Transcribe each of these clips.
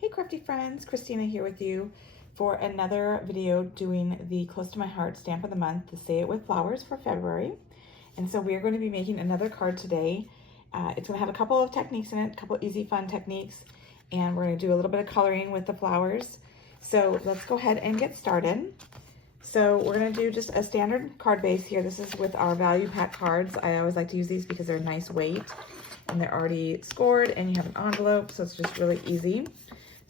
Hey crafty friends, Christina here with you for another video doing the Close to My Heart stamp of the month, the Say It With Flowers for February. And so we are going to be making another card today. It's going to have a couple of techniques in it, a couple easy fun techniques, and we're going to do a little bit of coloring with the flowers. So let's go ahead and get started. So we're going to do just a standard card base here. This is with our value pack cards. I always like to use these because they're a nice weight and they're already scored and you have an envelope, so it's just really easy.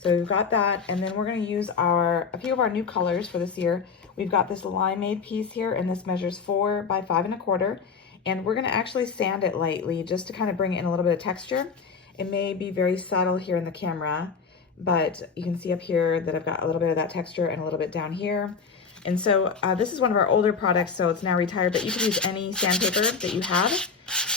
So we've got that, and then we're going to use a few of our new colors for this year. We've got this limeade piece here, and this measures 4 by 5 1/4, and we're going to actually sand it lightly just to kind of bring it in a little bit of texture. It may be very subtle here in the camera, but you can see up here that I've got a little bit of that texture and a little bit down here. And so this is one of our older products, so it's now retired, but you can use any sandpaper that you have.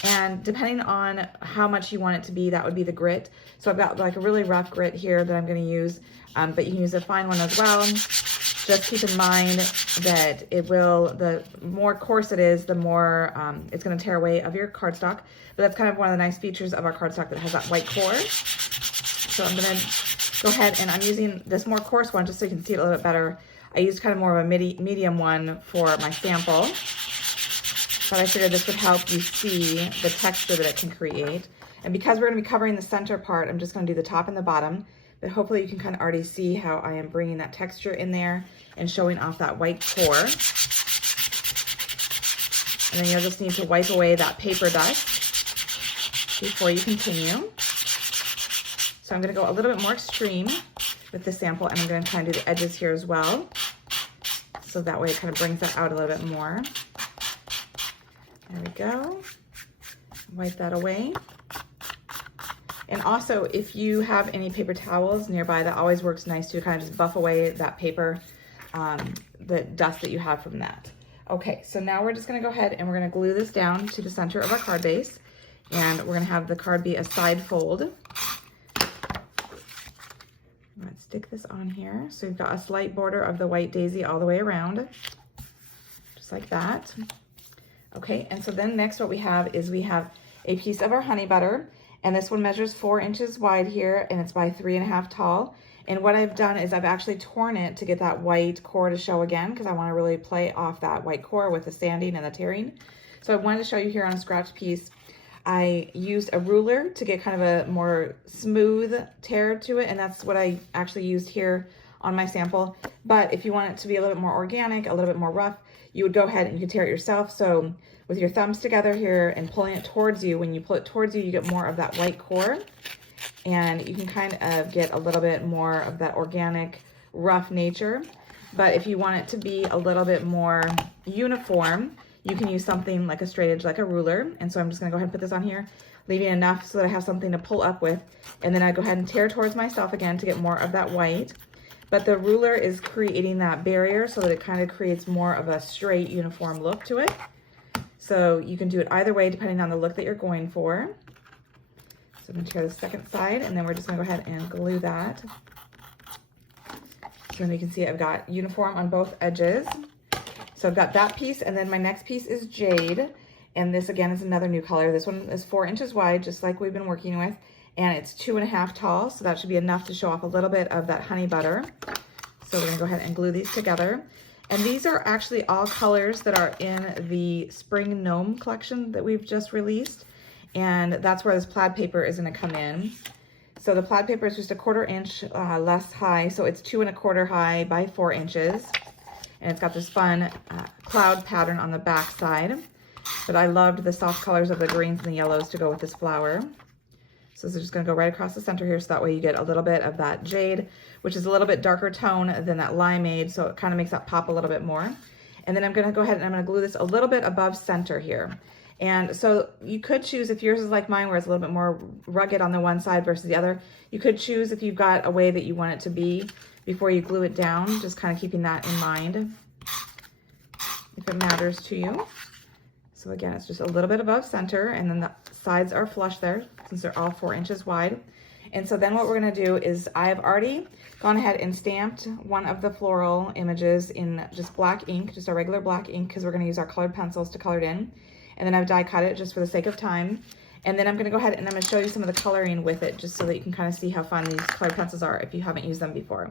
And depending on how much you want it to be, that would be the grit. So I've got like a really rough grit here that I'm going to use, but you can use a fine one as well. Just keep in mind that the more coarse it is, the more it's going to tear away of your cardstock. But that's kind of one of the nice features of our cardstock, that it has that white core. So I'm going to go ahead, and I'm using this more coarse one just so you can see it a little bit better. I used kind of more of a medium one for my sample, but I figured this would help you see the texture that it can create. And because we're going to be covering the center part, I'm just going to do the top and the bottom, but hopefully you can kind of already see how I am bringing that texture in there and showing off that white core. And then you'll just need to wipe away that paper dust before you continue. So I'm going to go a little bit more extreme with the sample, and I'm going to kind of do the edges here as well. So that way it kind of brings that out a little bit more. There we go. Wipe that away. And also, if you have any paper towels nearby, that always works nice to kind of just buff away that paper, the dust that you have from that. Okay, so now we're just going to go ahead and we're going to glue this down to the center of our card base. And we're going to have the card be a side fold. Let's stick this on here. So you've got a slight border of the white daisy all the way around, just like that. Okay, and so then next what we have is we have a piece of our honey butter, and this one measures 4 inches wide here, and it's by 3.5 tall. And what I've done is I've actually torn it to get that white core to show again, because I want to really play off that white core with the sanding and the tearing. So I wanted to show you here on a scratch piece. I used a ruler to get kind of a more smooth tear to it, and that's what I actually used here on my sample. But if you want it to be a little bit more organic, a little bit more rough, you would go ahead and you could tear it yourself. So with your thumbs together here and pulling it towards you, when you pull it towards you, you get more of that white core, and you can kind of get a little bit more of that organic, rough nature. But if you want it to be a little bit more uniform, you can use something like a straight edge, like a ruler. And so I'm just gonna go ahead and put this on here, leaving enough so that I have something to pull up with. And then I go ahead and tear towards myself again to get more of that white. But the ruler is creating that barrier so that it kind of creates more of a straight, uniform look to it. So you can do it either way depending on the look that you're going for. So I'm gonna tear the second side, and then we're just gonna go ahead and glue that. So then you can see I've got uniform on both edges. So I've got that piece, and then my next piece is jade, and this again is another new color. This one is 4 inches wide, just like we've been working with, and it's 2.5 tall, so that should be enough to show off a little bit of that honey butter. So we're gonna go ahead and glue these together. And these are actually all colors that are in the Spring Gnome collection that we've just released, and that's where this plaid paper is gonna come in. So the plaid paper is just 1/4 inch less high, so it's 2 1/4 high by 4 inches. And it's got this fun cloud pattern on the back side. But I loved the soft colors of the greens and the yellows to go with this flower. So this is just gonna go right across the center here, so that way you get a little bit of that jade, which is a little bit darker tone than that limeade, so it kind of makes that pop a little bit more. And then I'm gonna go ahead and I'm gonna glue this a little bit above center here. And so you could choose, if yours is like mine, where it's a little bit more rugged on the one side versus the other, you could choose if you've got a way that you want it to be before you glue it down, just kind of keeping that in mind if it matters to you. So again, it's just a little bit above center, and then the sides are flush there since they're all 4 inches wide. And so then what we're gonna do is I've already gone ahead and stamped one of the floral images in just black ink, just a regular black ink, because we're gonna use our colored pencils to color it in. And then I've die cut it just for the sake of time. And then I'm going to go ahead and I'm going to show you some of the coloring with it, just so that you can kind of see how fun these colored pencils are if you haven't used them before.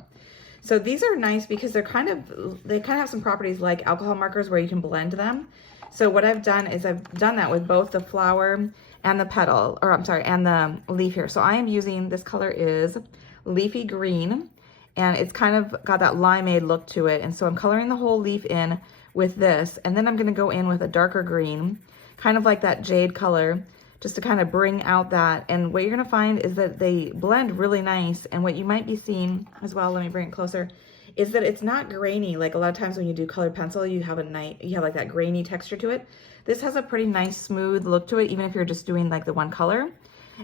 So these are nice because they kind of have some properties like alcohol markers where you can blend them. So what I've done is I've done that with both the flower and the petal, or I'm sorry, and the leaf here. So I am using, this color is Leafy Green, and it's kind of got that limeade look to it. And so I'm coloring the whole leaf in with this, and then I'm going to go in with a darker green, kind of like that jade color, just to kind of bring out that. And what you're going to find is that they blend really nice. And what you might be seeing as well, let me bring it closer, is that it's not grainy. Like a lot of times when you do colored pencil, you have like that grainy texture to it. This has a pretty nice smooth look to it, even if you're just doing like the one color.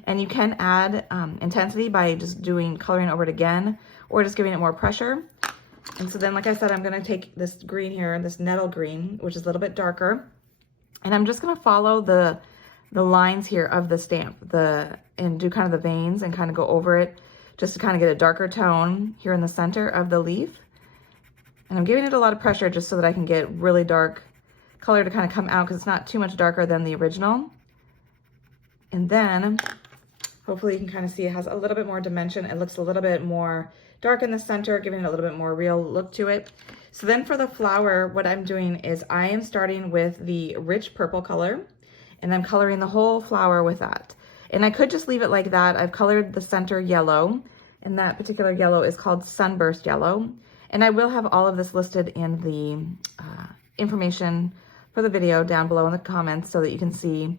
And you can add intensity by just coloring over it again, or just giving it more pressure. And so then, like I said, I'm going to take this green here, this Nettle Green, which is a little bit darker, and I'm just going to follow the lines here of the stamp, and do kind of the veins and kind of go over it, just to kind of get a darker tone here in the center of the leaf. And I'm giving it a lot of pressure just so that I can get really dark color to kind of come out, because it's not too much darker than the original. And then hopefully you can kind of see it has a little bit more dimension. It looks a little bit more dark in the center, giving it a little bit more real look to it. So then for the flower, what I'm doing is I am starting with the rich purple color, and I'm coloring the whole flower with that. And I could just leave it like that. I've colored the center yellow, and that particular yellow is called Sunburst Yellow. And I will have all of this listed in the information for the video down below in the comments, so that you can see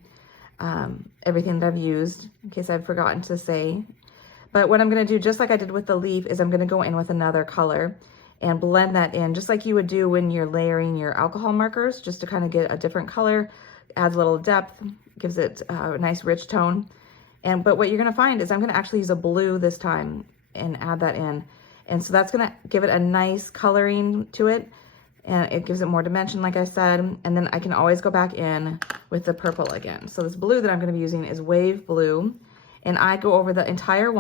everything that I've used, in case I've forgotten to say. But what I'm going to do, just like I did with the leaf, is I'm going to go in with another color and blend that in, just like you would do when you're layering your alcohol markers, just to kind of get a different color, adds a little depth, gives it a nice rich tone. But what you're going to find is I'm going to actually use a blue this time and add that in. And so that's going to give it a nice coloring to it, and it gives it more dimension, like I said. And then I can always go back in with the purple again. So this blue that I'm going to be using is Wave Blue, and I go over the entire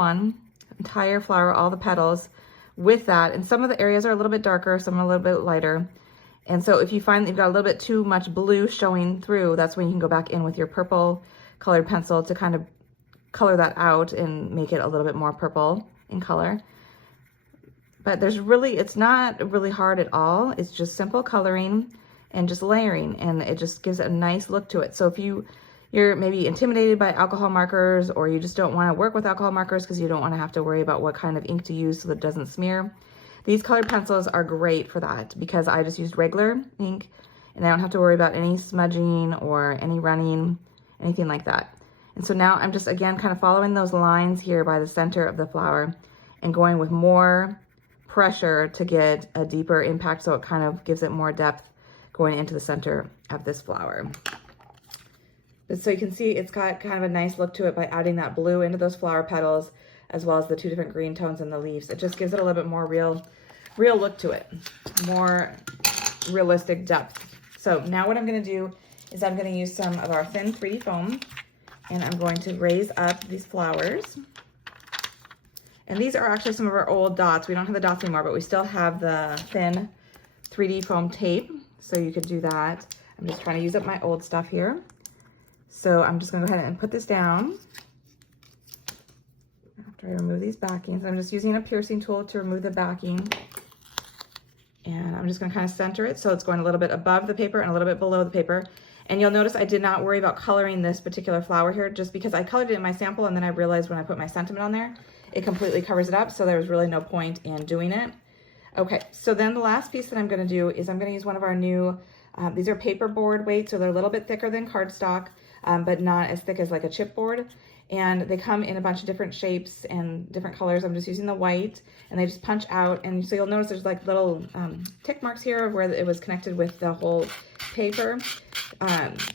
flower, all the petals with that. And some of the areas are a little bit darker, some are a little bit lighter. And so if you find that you've got a little bit too much blue showing through, that's when you can go back in with your purple colored pencil to kind of color that out and make it a little bit more purple in color. But it's not really hard at all. It's just simple coloring and just layering, and it just gives a nice look to it. So if you're maybe intimidated by alcohol markers, or you just don't want to work with alcohol markers because you don't want to have to worry about what kind of ink to use so that it doesn't smear, these colored pencils are great for that, because I just used regular ink and I don't have to worry about any smudging or any running, anything like that. And so now I'm just, again, kind of following those lines here by the center of the flower and going with more pressure to get a deeper impact, so it kind of gives it more depth going into the center of this flower. But so you can see it's got kind of a nice look to it by adding that blue into those flower petals, as well as the two different green tones in the leaves. It just gives it a little bit more real look to it, more realistic depth. So now what I'm going to do is I'm going to use some of our thin 3D foam, and I'm going to raise up these flowers. And these are actually some of our old dots. We don't have the dots anymore, but we still have the thin 3D foam tape, so you could do that. I'm just trying to use up my old stuff here. So I'm just going to go ahead and put this down after I remove these backings. I'm just using a piercing tool to remove the backing. And I'm just going to kind of center it so it's going a little bit above the paper and a little bit below the paper. And you'll notice I did not worry about coloring this particular flower here, just because I colored it in my sample, and then I realized when I put my sentiment on there, it completely covers it up, so there was really no point in doing it. Okay, so then the last piece that I'm going to do is I'm going to use one of our new, these are paperboard weights, so they're a little bit thicker than cardstock, but not as thick as like a chipboard. And they come in a bunch of different shapes and different colors. I'm just using the white, and they just punch out. And so you'll notice there's like little tick marks here of where it was connected with the whole paper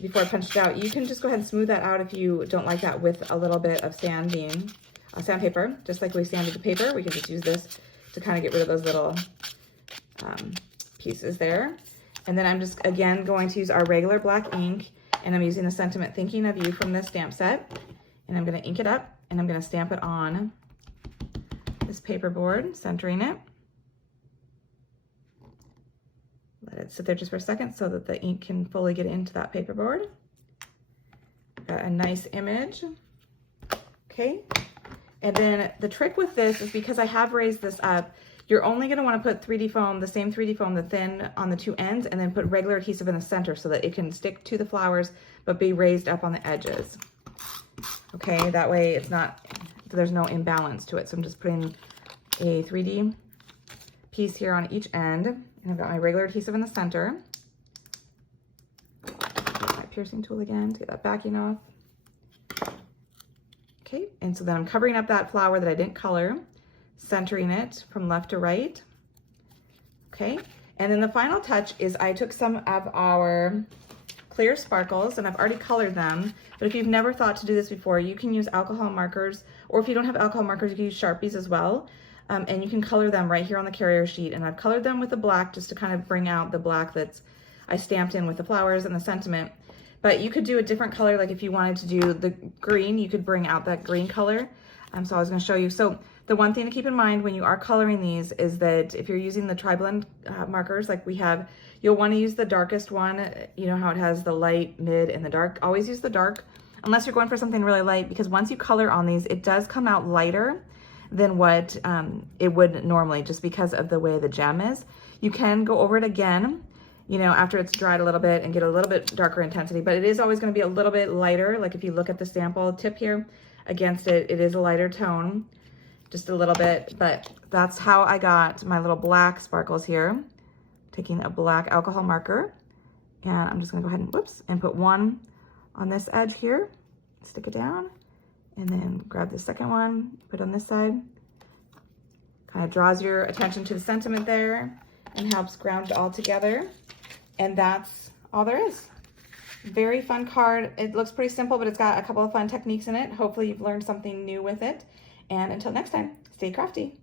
before I punched it out. You can just go ahead and smooth that out if you don't like that with a little bit of sandpaper, just like we sanded the paper. We can just use this to kind of get rid of those little pieces there. And then I'm just, again, going to use our regular black ink, and I'm using the Sentiment Thinking of You from this stamp set. And I'm going to ink it up, and I'm going to stamp it on this paperboard, centering it. Let it sit there just for a second so that the ink can fully get into that paperboard. got a nice image. Okay. And then the trick with this is because I have raised this up, you're only going to want to put 3D foam, the same 3D foam, the thin on the two ends, and then put regular adhesive in the center so that it can stick to the flowers but be raised up on the edges. Okay, that way it's not, there's no imbalance to it. So I'm just putting a 3D piece here on each end, and I've got my regular adhesive in the center. My piercing tool again to get that backing off. Okay, and so then I'm covering up that flower that I didn't color, centering it from left to right. Okay, and then the final touch is I took some of our clear sparkles, and I've already colored them, but if you've never thought to do this before, you can use alcohol markers, or if you don't have alcohol markers, you can use Sharpies as well, and you can color them right here on the carrier sheet. And I've colored them with the black just to kind of bring out the black that's I stamped in with the flowers and the sentiment. But you could do a different color, like if you wanted to do the green, you could bring out that green color. So I was going to show you. So the one thing to keep in mind when you are coloring these is that if you're using the tri-blend markers like we have, you'll want to use the darkest one. You know how it has the light, mid, and the dark. Always use the dark unless you're going for something really light, because once you color on these, it does come out lighter than what it would normally, just because of the way the gem is. You can go over it again, you know, after it's dried a little bit and get a little bit darker intensity, but it is always going to be a little bit lighter. Like if you look at the sample tip here against it, it is a lighter tone, just a little bit. But that's how I got my little black sparkles here. Taking a black alcohol marker, and I'm just gonna go ahead and whoops and put one on this edge here, stick it down, and then grab the second one, put on this side. Kind of draws your attention to the sentiment there and helps ground it all together. And that's all there is. Very fun card. It looks pretty simple, but it's got a couple of fun techniques in it. Hopefully you've learned something new with it. And until next time, stay crafty.